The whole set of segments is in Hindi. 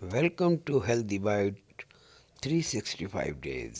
Welcome to healthy bite 365 days.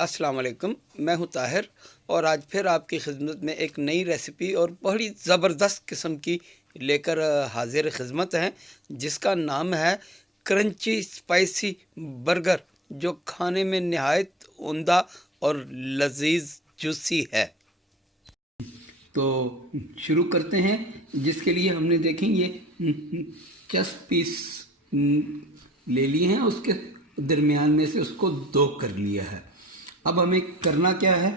अस्सलाम वालेकुम, मैं हूं ताहिर और आज फिर आपकी खिदमत में एक नई रेसिपी और बड़ी ज़बरदस्त किस्म की लेकर हाजिर खिदमत हैं, जिसका नाम है क्रंची स्पाइसी बर्गर, जो खाने में नहायत उम्दा और लजीज जूसी है। तो शुरू करते हैं, जिसके लिए हमने देखें ये 10 पीस ले लिए हैं, उसके दरमियान में से उसको 2 कर लिया है। अब हमें करना क्या है,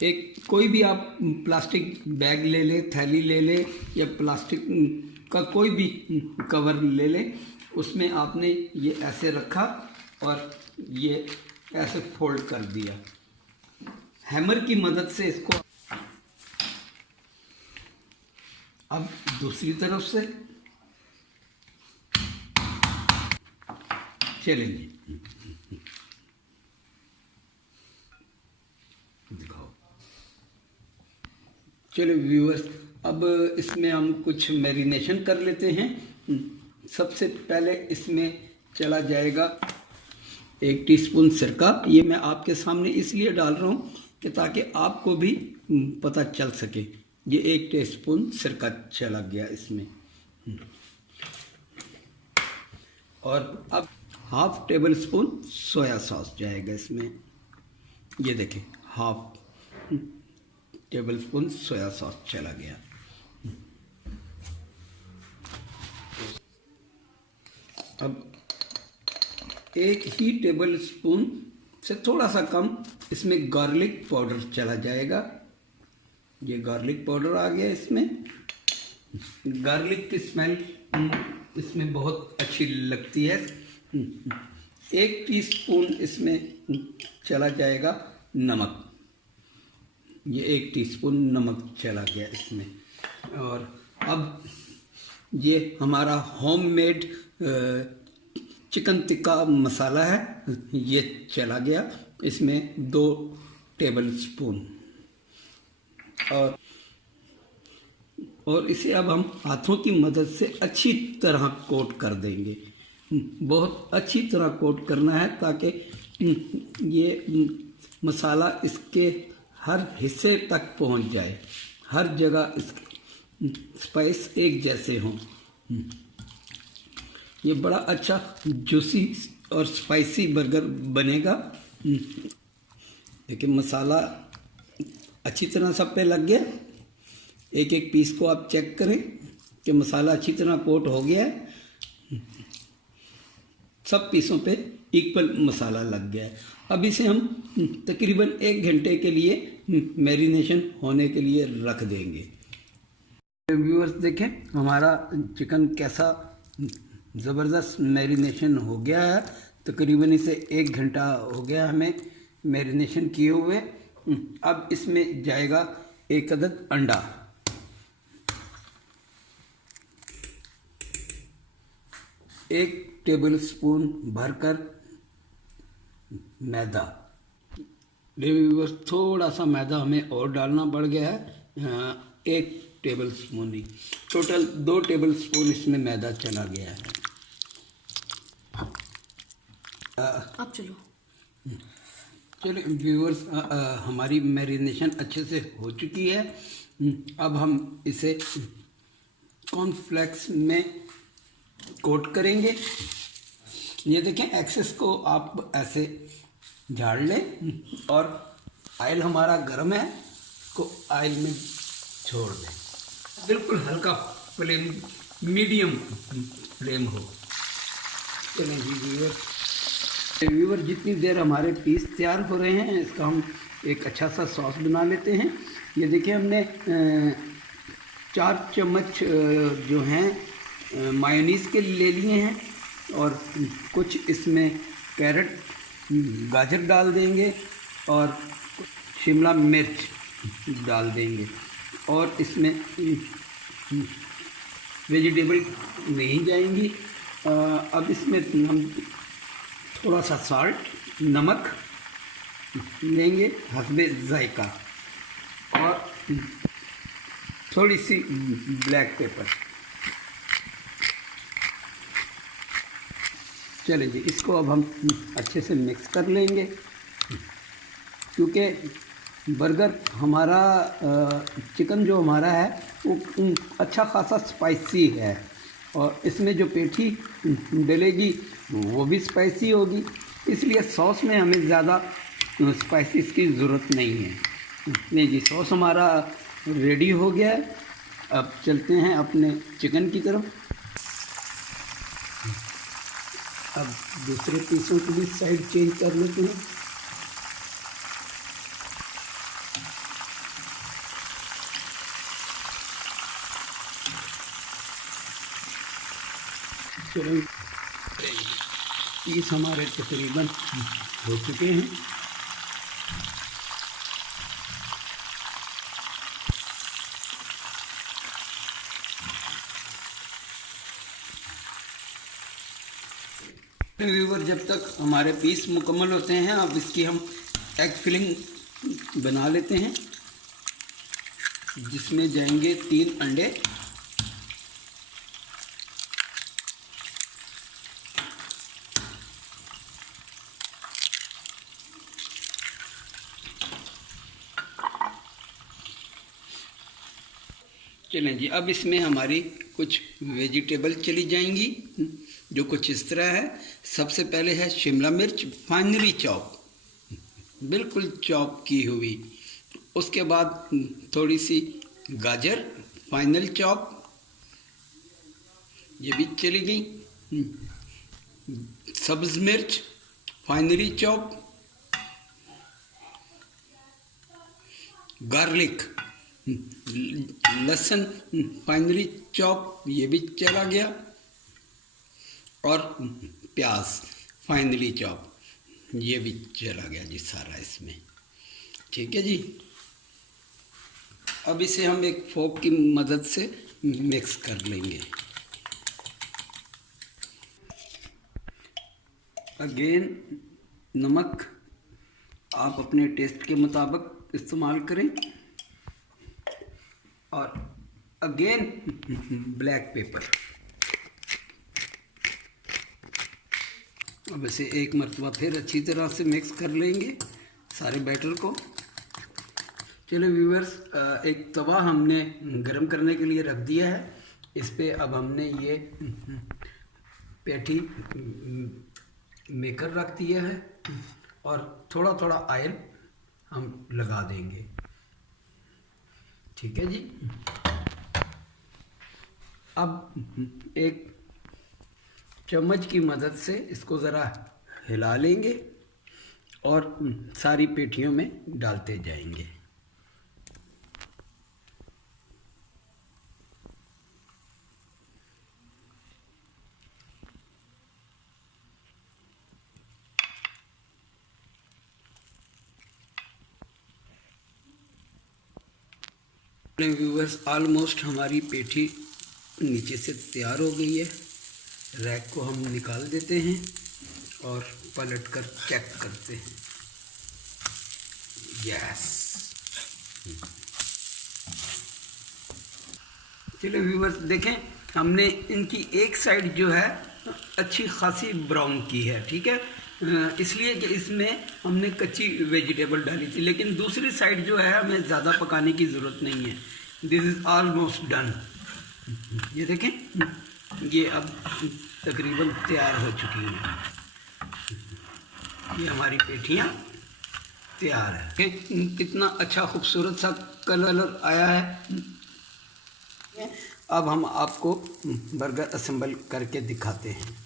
एक कोई भी आप प्लास्टिक बैग ले ले, थैली ले ले या प्लास्टिक का कोई भी कवर ले ले, उसमें आपने ये ऐसे रखा और ये ऐसे फोल्ड कर दिया। हैमर की मदद से इसको अब दूसरी तरफ से चलेंगे, दिखाओ। चलो व्यूअर्स, अब इसमें हम कुछ मैरिनेशन कर लेते हैं। सबसे पहले इसमें चला जाएगा 1 टीस्पून सिरका। ये मैं आपके सामने इसलिए डाल रहा हूँ कि ताकि आपको भी पता चल सके। ये 1 टीस्पून सिरका चला गया इसमें। और अब 1/2 टेबल स्पून सोया सॉस जाएगा इसमें। ये देखें, 1/2 टेबल स्पून सोया सॉस चला गया। अब 1 ही टेबल स्पून से थोड़ा सा कम इसमें गार्लिक पाउडर चला जाएगा। ये गार्लिक पाउडर आ गया इसमें। गार्लिक की स्मेल इसमें बहुत अच्छी लगती है। 1 टीस्पून इसमें चला जाएगा नमक। ये 1 टीस्पून नमक चला गया इसमें। और अब ये हमारा होममेड चिकन टिक्का मसाला है, ये चला गया इसमें 2 टेबल स्पून। और इसे अब हम हाथों की मदद से अच्छी तरह कोट कर देंगे। बहुत अच्छी तरह कोट करना है ताकि ये मसाला इसके हर हिस्से तक पहुंच जाए, हर जगह इसके स्पाइस एक जैसे हों। ये बड़ा अच्छा जूसी और स्पाइसी बर्गर बनेगा। देखिए, मसाला अच्छी तरह सब पे लग गया। एक एक पीस को आप चेक करें कि मसाला अच्छी तरह कोट हो गया है। सब पीसों पे इक्वल मसाला लग गया है। अब इसे हम तकरीबन 1 घंटे के लिए मैरिनेशन होने के लिए रख देंगे। व्यूअर्स देखें, हमारा चिकन कैसा ज़बरदस्त मैरिनेशन हो गया है। तकरीबन इसे 1 घंटा हो गया हमें मैरिनेशन किए हुए। अब इसमें जाएगा 1 अदद अंडा, 1 टेबल स्पून भरकर मैदा। थोड़ा सा मैदा हमें और डालना पड़ गया है, 1 टेबल स्पून ही, टोटल 2 टेबल स्पून इसमें मैदा चला गया है। अब चलो व्यूअर्स, हमारी मैरिनेशन अच्छे से हो चुकी है। अब हम इसे कॉर्नफ्लेक्स में कोट करेंगे। ये देखें, एक्सेस को आप ऐसे झाड़ लें और ऑयल हमारा गर्म है, इसको ऑयल में छोड़ दें। बिल्कुल हल्का फ्लेम, मीडियम फ्लेम हो। चलें जी व्यूअर, जितनी देर हमारे पीस तैयार हो रहे हैं, इसका हम एक अच्छा सा सॉस बना लेते हैं। ये देखिए, हमने 4 चम्मच जो हैं मायोनीज़ के ले लिए हैं और कुछ इसमें कैरेट गाजर डाल देंगे और शिमला मिर्च डाल देंगे। और इसमें वेजिटेबल नहीं जाएंगी। अब इसमें हम थोड़ा सा साल्ट, नमक लेंगे हस्बे जायका और थोड़ी सी ब्लैक पेपर। चलें जी, इसको अब हम अच्छे से मिक्स कर लेंगे, क्योंकि बर्गर हमारा चिकन जो हमारा है वो अच्छा खासा स्पाइसी है, और इसमें जो पेठी डलेगी वो भी स्पाइसी होगी, इसलिए सॉस में हमें ज़्यादा स्पाइसीज की ज़रूरत नहीं है। नहीं जी, सॉस हमारा रेडी हो गया है। अब चलते हैं अपने चिकन की तरफ। अब दूसरे पीसों की भी साइड चेंज कर लेते हैं। चलो, पीस हमारे तकरीबन हो चुके हैं। व्यूवर, जब तक हमारे पीस मुकम्मल होते हैं, अब इसकी हम एग फिलिंग बना लेते हैं, जिसमें जाएंगे 3 अंडे। चलें जी, अब इसमें हमारी कुछ वेजिटेबल चली जाएंगी, जो कुछ इस तरह है। सबसे पहले है शिमला मिर्च, फाइनली चॉप, बिल्कुल चॉप की हुई। उसके बाद थोड़ी सी गाजर, फाइनल चॉप, ये भी चली गई। सब्ज़ मिर्च, फाइनली चॉप। गार्लिक, लहसुन, फाइनली चॉप, ये भी चला गया। और प्याज, फाइनली चॉप, ये भी चला गया जी सारा इसमें। ठीक है जी, अब इसे हम एक फोक की मदद से मिक्स कर लेंगे। अगेन, नमक आप अपने टेस्ट के मुताबिक इस्तेमाल करें, और अगेन ब्लैक पेपर। अब इसे एक मरतबा फिर अच्छी तरह से मिक्स कर लेंगे सारे बैटर को। चलो व्यूअर्स, एक तवा हमने गरम करने के लिए रख दिया है। इस पे अब हमने ये पेठी मेकर रख दिया है, और थोड़ा थोड़ा ऑयल हम लगा देंगे। ठीक है जी, अब एक चम्मच की मदद से इसको ज़रा हिला लेंगे और सारी पेटियों में डालते जाएंगे। व्यूअर्स, ऑलमोस्ट हमारी पेठी नीचे से तैयार हो गई है। रैक को हम निकाल देते हैं और पलट कर चेक करते हैं। यस, चलिए व्यूअर्स, देखें, हमने इनकी एक साइड जो है अच्छी खासी ब्राउन की है। ठीक है, इसलिए कि इसमें हमने कच्ची वेजिटेबल डाली थी, लेकिन दूसरी साइड जो है हमें ज़्यादा पकाने की ज़रूरत नहीं है। This is almost done. ये देखें, ये अब तकरीबन तैयार हो चुकी हैं। ये हमारी पेठियाँ तैयार है। कितना अच्छा खूबसूरत सा कलर आया है। अब हम आपको बर्गर असेंबल करके दिखाते हैं।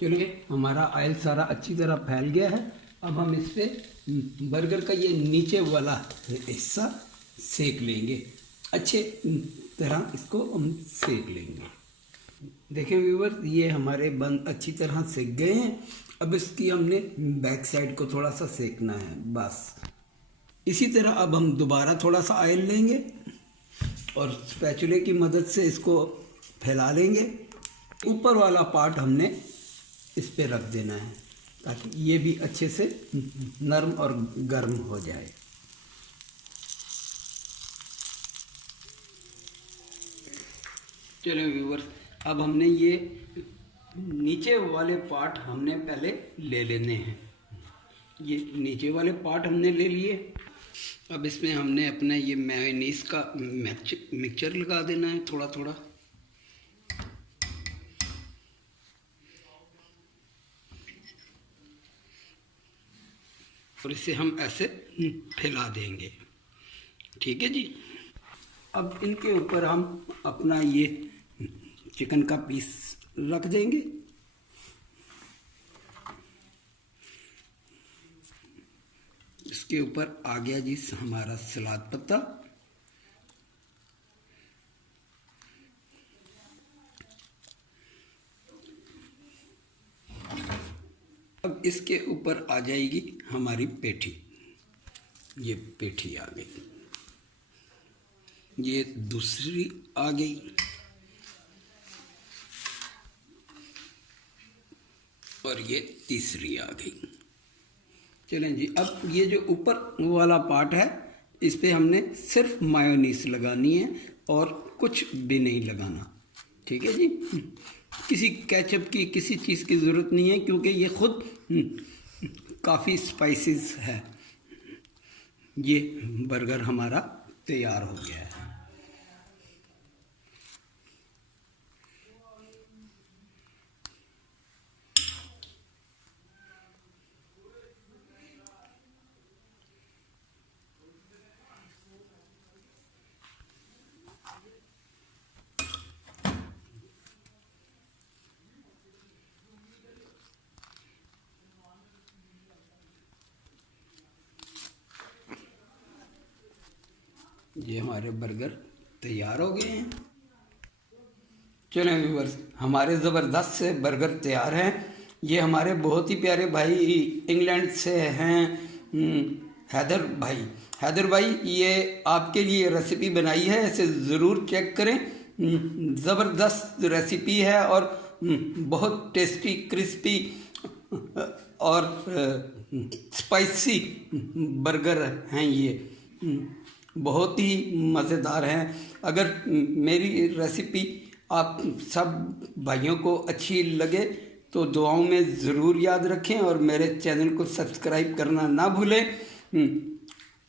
चलिए, हमारा ऑयल सारा अच्छी तरह फैल गया है। अब हम इस पे बर्गर का ये नीचे वाला हिस्सा सेक लेंगे, अच्छे तरह इसको हम सेक लेंगे। देखें व्यूअर्स, ये हमारे बन अच्छी तरह सेक गए हैं। अब इसकी हमने बैक साइड को थोड़ा सा सेकना है, बस। इसी तरह अब हम दोबारा थोड़ा सा ऑयल लेंगे और स्पैचुले की मदद से इसको फैला लेंगे। ऊपर वाला पार्ट हमने इस पे रख देना है, ताकि ये भी अच्छे से नरम और गर्म हो जाए। चलो व्यूअर्स, अब हमने ये नीचे वाले पार्ट हमने पहले ले लेने हैं। ये नीचे वाले पार्ट हमने ले लिए। अब इसमें हमने अपना ये मेयोनीज का मिक्सचर लगा देना है थोड़ा थोड़ा। और इसे हम ऐसे फैला देंगे। ठीक है जी। अब इनके ऊपर हम अपना ये चिकन का पीस रख देंगे। इसके ऊपर आ गया जी हमारा सलाद पत्ता। अब इसके ऊपर आ जाएगी हमारी पेठी। ये पेठी आ गई, ये दूसरी आ गई, और ये तीसरी आ गई। चलें जी। अब ये जो ऊपर वाला पार्ट है इस पे हमने सिर्फ मायोनीज लगानी है और कुछ भी नहीं लगाना। ठीक है जी। किसी केचप की किसी चीज़ की ज़रूरत नहीं है, क्योंकि ये खुद काफ़ी स्पाइसेस है। ये बर्गर हमारा तैयार हो गया है। ये हमारे बर्गर तैयार हो गए हैं। चलें व्यूअर्स, हमारे ज़बरदस्त से बर्गर तैयार हैं। ये हमारे बहुत ही प्यारे भाई इंग्लैंड से हैं, हैदर भाई ये आपके लिए रेसिपी बनाई है, इसे ज़रूर चेक करें। ज़बरदस्त रेसिपी है और बहुत टेस्टी क्रिस्पी और स्पाइसी बर्गर हैं। ये बहुत ही मज़ेदार हैं। अगर मेरी रेसिपी आप सब भाइयों को अच्छी लगे तो दुआओं में ज़रूर याद रखें और मेरे चैनल को सब्सक्राइब करना ना भूलें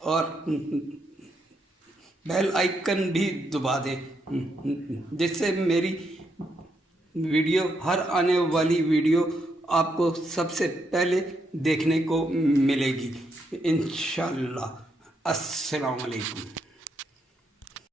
और बेल आइकन भी दबा दें, जिससे मेरी वीडियो, हर आने वाली वीडियो आपको सबसे पहले देखने को मिलेगी इंशाअल्लाह। अस्सलाम वालेकुम।